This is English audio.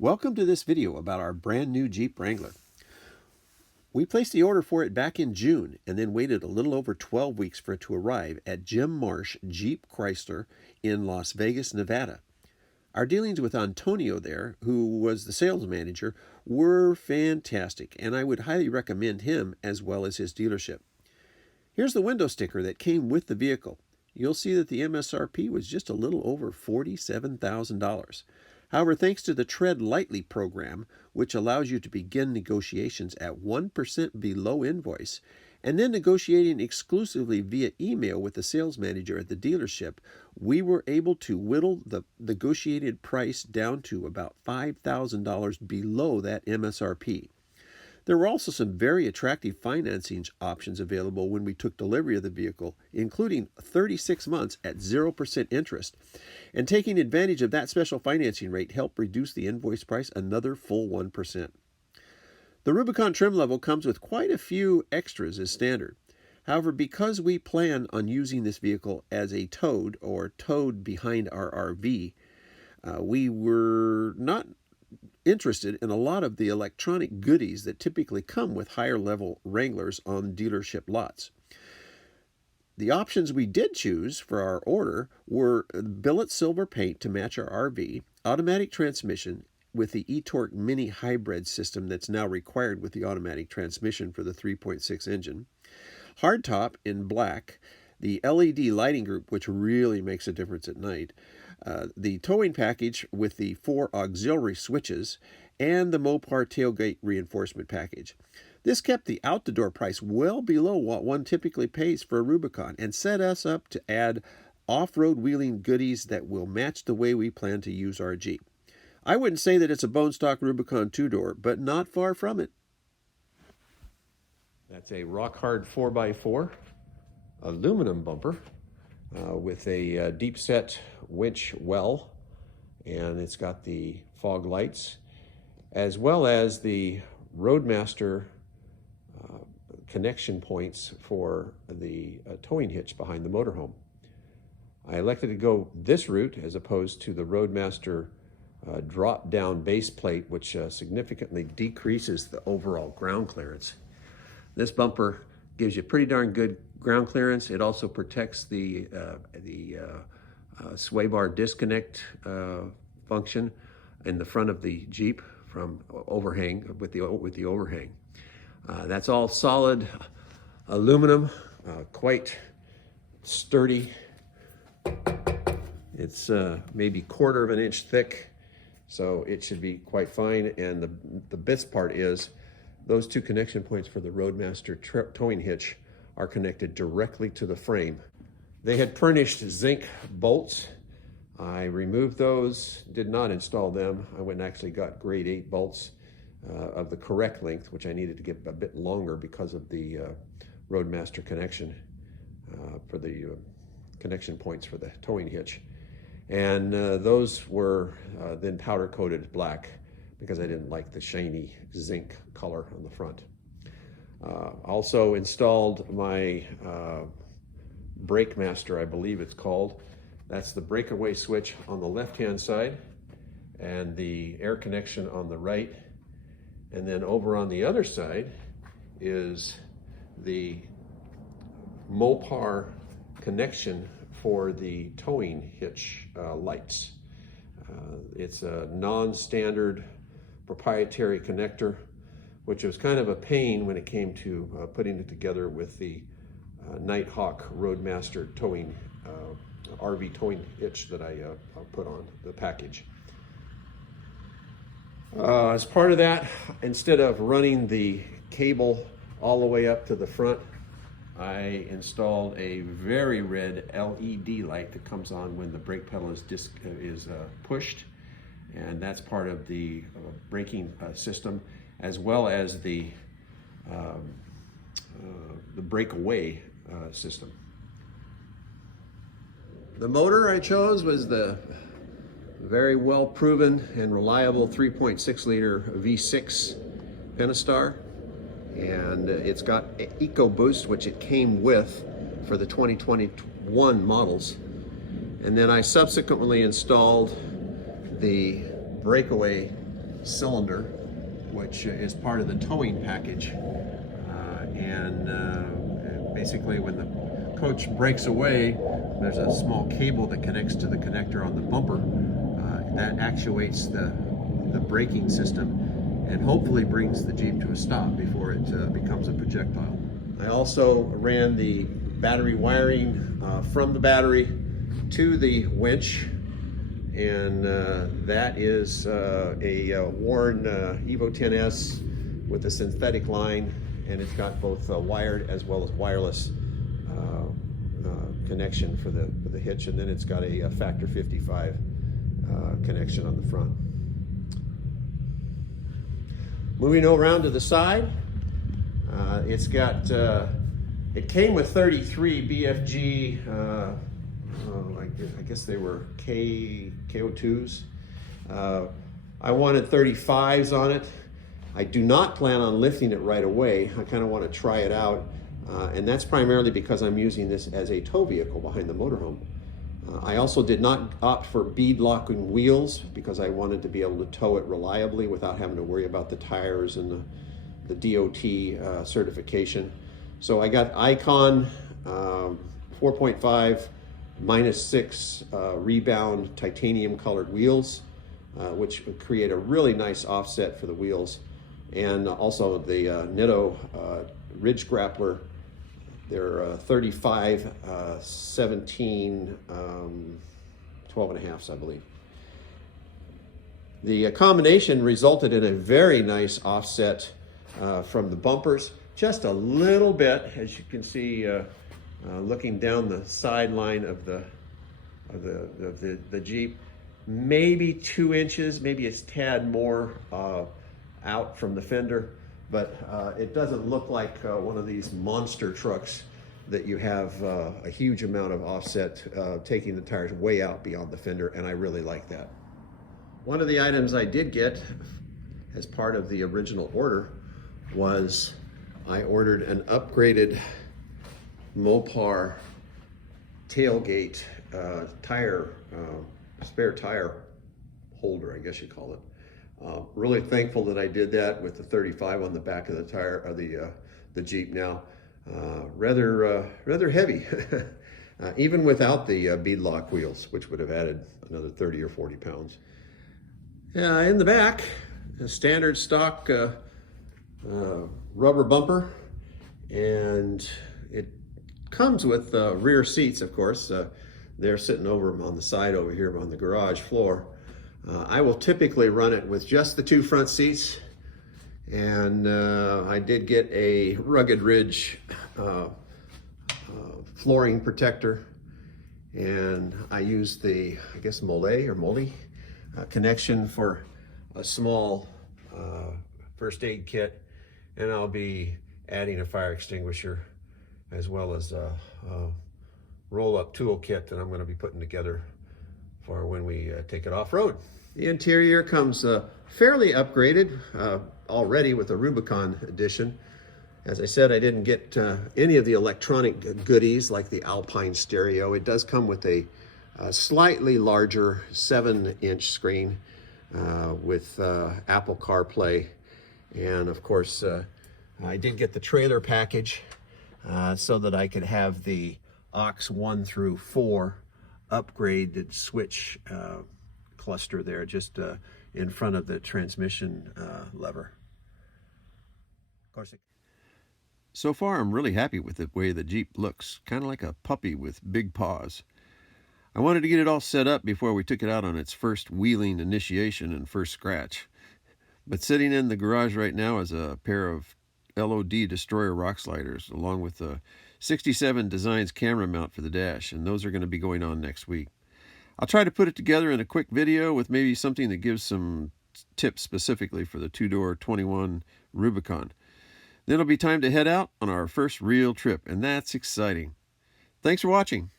Welcome to this video about our brand new Jeep Wrangler. We placed the order for it back in June and then waited a little over 12 weeks for it to arrive at Jim Marsh Jeep Chrysler in Las Vegas, Nevada. Our dealings with Antonio there, who was the sales manager, were fantastic, and I would highly recommend him as well as his dealership. Here's the window sticker that came with the vehicle. You'll see that the MSRP was just a little over $47,000. However, thanks to the Tread Lightly program, which allows you to begin negotiations at 1% below invoice, and then negotiating exclusively via email with the sales manager at the dealership, we were able to whittle the negotiated price down to about $5,000 below that MSRP. There were also some very attractive financing options available when we took delivery of the vehicle, including 36 months at 0% interest. And taking advantage of that special financing rate helped reduce the invoice price another full 1%. The Rubicon trim level comes with quite a few extras as standard. However, because we plan on using this vehicle as a towed or towed behind our RV, we were not interested in a lot of the electronic goodies that typically come with higher level Wranglers on dealership lots. The options we did choose for our order were billet silver paint to match our RV, automatic transmission with the eTorque mini hybrid system that's now required with the automatic transmission for the 3.6 engine, hardtop in black, the LED lighting group, which really makes a difference at night, the towing package with the 4 auxiliary switches, and the Mopar tailgate reinforcement package. This kept the out-the-door price well below what one typically pays for a Rubicon and set us up to add off-road wheeling goodies that will match the way we plan to use our Jeep. I wouldn't say that it's a bone stock Rubicon two-door, but not far from it. That's a rock-hard 4x4 aluminum bumper with a deep set winch well, and it's got the fog lights as well as the Roadmaster connection points for the towing hitch behind the motorhome. I elected to go this route as opposed to the Roadmaster drop-down base plate, which significantly decreases the overall ground clearance. This bumper gives you pretty darn good ground clearance. It also protects the sway bar disconnect function in the front of the Jeep from overhang with the overhang. That's all solid aluminum, quite sturdy. It's maybe 1/4 of an inch thick, so it should be quite fine. And the best part is those 2 connection points for the Roadmaster towing hitch are connected directly to the frame. They had furnished zinc bolts. I removed those, did not install them. I went and actually got grade 8 bolts of the correct length, which I needed to get a bit longer because of the Roadmaster connection for the connection points for the towing hitch. And those were then powder coated black because I didn't like the shiny zinc color on the front. Also installed my Brake Master, I believe it's called. That's the breakaway switch on the left-hand side and the air connection on the right. And then over on the other side is the Mopar connection for the towing hitch lights. It's a non-standard proprietary connector, which was kind of a pain when it came to putting it together with the Nighthawk Roadmaster towing RV towing hitch that I put on the package. As part of that, instead of running the cable all the way up to the front, I installed a very red LED light that comes on when the brake pedal is pushed, and that's part of the braking system, as well as the breakaway system. The motor I chose was the very well proven and reliable 3.6 liter V6 Pentastar, and it's got EcoBoost, which it came with for the 2021 models. And then I subsequently installed the breakaway cylinder, which is part of the towing package. Basically when the coach breaks away, there's a small cable that connects to the connector on the bumper that actuates the braking system and hopefully brings the Jeep to a stop before it becomes a projectile. I also ran the battery wiring from the battery to the winch, and that is a worn Evo 10S with a synthetic line, and it's got both wired as well as wireless connection for the hitch, and then it's got a factor 55 connection on the front. Moving around to the side, it's got, it came with 33 BFG, I guess they were KO2s. I wanted 35s on it. I do not plan on lifting it right away. I kind of want to try it out. And that's primarily because I'm using this as a tow vehicle behind the motorhome. I also did not opt for bead locking wheels because I wanted to be able to tow it reliably without having to worry about the tires and the DOT certification. So I got Icon 4.5 -6 rebound titanium colored wheels, which would create a really nice offset for the wheels. And also the Nitto Ridge Grappler. They're 35, 17, 12.5s, I believe. The combination resulted in a very nice offset from the bumpers, just a little bit, as you can see, looking down the sideline of the Jeep, maybe 2 inches, maybe it's tad more out from the fender. But it doesn't look like one of these monster trucks that you have a huge amount of offset, taking the tires way out beyond the fender, and I really like that. One of the items I did get as part of the original order was I ordered an upgraded Mopar tailgate tire, spare tire holder, I guess you call it. Really thankful that I did that with the 35 on the back of the tire of the Jeep now. Rather heavy, even without the beadlock wheels, which would have added another 30 or 40 pounds. In the back, a standard stock rubber bumper, and it comes with rear seats, of course. They're sitting over on the side over here on the garage floor. I will typically run it with just the 2 front seats, and I did get a Rugged Ridge flooring protector, and I used the, I guess, Mole connection for a small first aid kit, and I'll be adding a fire extinguisher as well as a roll-up tool kit that I'm going to be putting together for when we take it off-road. The interior comes fairly upgraded already with the Rubicon edition. As I said, I didn't get any of the electronic goodies like the Alpine stereo. It does come with a slightly larger 7-inch screen with Apple CarPlay. And of course, I did get the trailer package so that I could have the aux 1 through 4 upgraded switch cluster there just in front of the transmission lever. Of course. So far, I'm really happy with the way the Jeep looks, kind of like a puppy with big paws. I wanted to get it all set up before we took it out on its first wheeling initiation and first scratch. But sitting in the garage right now is a pair of LOD Destroyer rock sliders, along with the 67 Designs camera mount for the dash, and those are going to be going on next week. I'll try to put it together in a quick video with maybe something that gives some tips specifically for the 2-door 21 Rubicon. Then it'll be time to head out on our first real trip, and that's exciting. Thanks for watching.